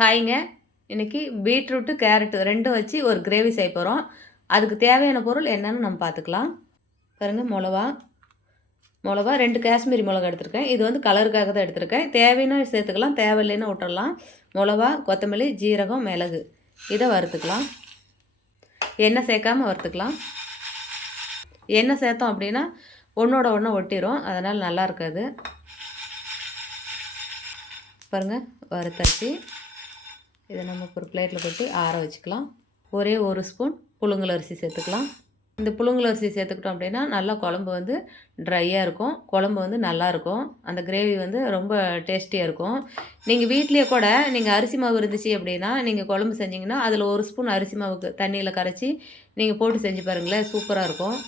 ஹாய்ங்க. இன்றைக்கி beetroot, carrot 2ம் வச்சு ஒரு கிரேவி செய்ய போகிறோம். அதுக்கு தேவையான பொருள் என்னன்னு நம்ம பார்த்துக்கலாம். பாருங்கள், மிளவா 2 காஷ்மீரி மிளகா எடுத்திருக்கேன். இது வந்து கலருக்காக தான் எடுத்திருக்கேன். தேவைன்னா சேர்த்துக்கலாம், தேவையில்லைன்னா விட்டுறலாம். மிளவா, கொத்தமல்லி, ஜீரகம், மிளகு இதை வறுத்துக்கலாம். எண்ணெய் சேர்க்காமல் வறுத்துக்கலாம். எண்ணெய் சேர்த்தோம் அப்படின்னா ஒன்றோட ஒன்று ஒட்டிடும், அதனால் நல்லா இருக்காது. பாருங்கள், வறுத்தாச்சு. இதை நம்ம ஒரு பிளேட்டில் போட்டு ஆற வச்சுக்கலாம். ஒரே 1 ஸ்பூன் புழுங்கல் அரிசி சேர்த்துக்கலாம். இந்த புழுங்கல் அரிசி சேர்த்துக்கிட்டோம் அப்படின்னா நல்லா குழம்பு வந்து ட்ரையாக இருக்கும், குழம்பு வந்து நல்லாயிருக்கும், அந்த கிரேவி வந்து ரொம்ப டேஸ்டியாக இருக்கும். நீங்கள் வீட்லேயே கூட நீங்கள் அரிசி மாவு இருந்துச்சு அப்படின்னா நீங்கள் குழம்பு செஞ்சிங்கன்னா அதில் 1 ஸ்பூன் அரிசி மாவுக்கு தண்ணியில் கரைச்சி நீங்கள் போட்டு செஞ்சு பாருங்களேன், சூப்பராக இருக்கும்.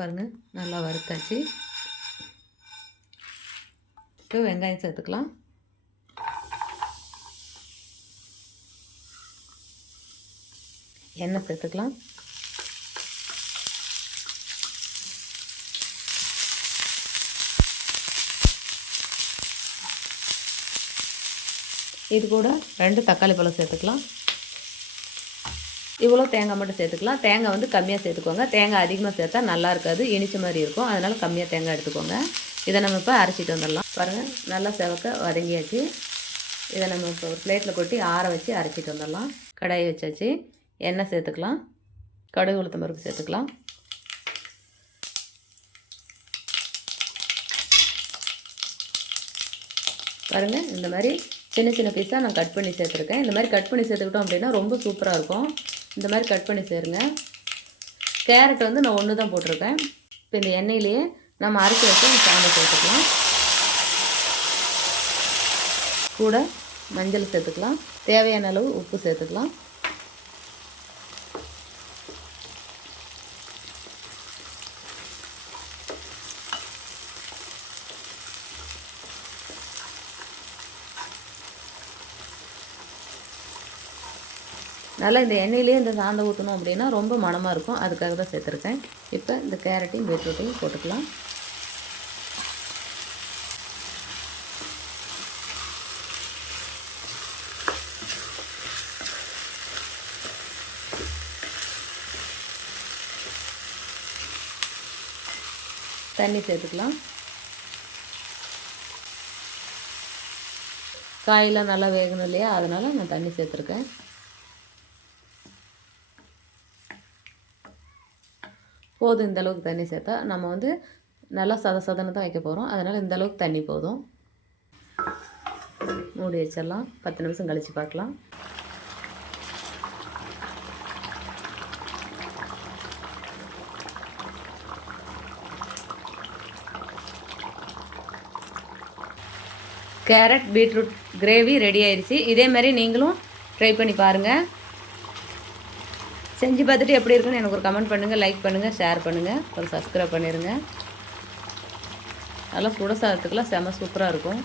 பாருங்கள், நல்லா வறுத்தாச்சு. இப்போ வெங்காயம் சேர்த்துக்கலாம். எண்ணெய் சேர்த்துக்கலாம். இது கூட 2 தக்காளி பழம் சேர்த்துக்கலாம். இவ்வளோ தேங்காய் மட்டும் சேர்த்துக்கலாம். தேங்காய் வந்து கம்மியாக சேர்த்துக்கோங்க. தேங்காய் அதிகமாக சேர்த்தா நல்லா இருக்காது, இனிச்ச மாதிரி இருக்கும். அதனால் கம்மியாக தேங்காய் எடுத்துக்கோங்க. இதை நம்ம இப்போ அரைச்சிட்டு வந்துடலாம். பாருங்கள், நல்லா செவக்க வதங்கியாச்சு. இதை நம்ம இப்போ ஒரு பிளேட்டில் கொட்டி ஆற வச்சு அரைச்சிட்டு வந்துடலாம். கடாயை வச்சாச்சு. எண்ணெய் சேர்த்துக்கலாம். கடுகு, உளுத்தம் பருப்பு சேர்த்துக்கலாம். பாருங்கள், இந்த மாதிரி சின்ன சின்ன பீஸாக நான் கட் பண்ணி சேர்த்துருக்கேன். இந்த மாதிரி கட் பண்ணி சேர்த்துக்கிட்டோம் அப்படின்னா ரொம்ப சூப்பராக இருக்கும். இந்த மாதிரி கட் பண்ணி சேருங்க. கேரட் வந்து நான் 1 தான் போட்டிருக்கேன். இப்போ இந்த எண்ணெயிலேயே நம்ம அரைச்சி வச்சு சாம்பல் சேர்த்துக்கலாம். கூட மஞ்சள் சேர்த்துக்கலாம். தேவையான அளவு உப்பு சேர்த்துக்கலாம். நல்லா இந்த எண்ணெயிலேயே இந்த சாந்தம் ஊற்றணும் அப்படின்னா ரொம்ப மணமாக இருக்கும், அதுக்காக தான் சேர்த்துருக்கேன். இப்போ இந்த கேரட்டையும் பீட்ரூட்டையும் போட்டுக்கலாம். தண்ணி சேர்த்துக்கலாம். காயெல்லாம் நல்லா வேகணும் இல்லையா, அதனால் நான் தண்ணி சேர்த்துருக்கேன். போதும், இந்த அளவுக்கு தண்ணி சேர்த்தா நம்ம வந்து நல்லா சதன்னு தான் வைக்க போகிறோம், அதனால் இந்த அளவுக்கு தண்ணி போதும். மூடி வச்சிடலாம். 10 நிமிஷம் கழித்து பார்க்கலாம். கேரட் பீட்ரூட் கிரேவி ரெடி ஆயிடுச்சு. இதே மாதிரி நீங்களும் ட்ரை பண்ணி பாருங்கள். செஞ்சு பார்த்துட்டு எப்படி இருக்குன்னு எனக்கு ஒரு கமெண்ட் பண்ணுங்கள், லைக் பண்ணுங்கள், ஷேர் பண்ணுங்கள், ஒரு சப்ஸ்கிரைப் பண்ணிடுங்க. நல்லா சுட சாதத்துக்கெல்லாம் செம சூப்பராக இருக்கும்.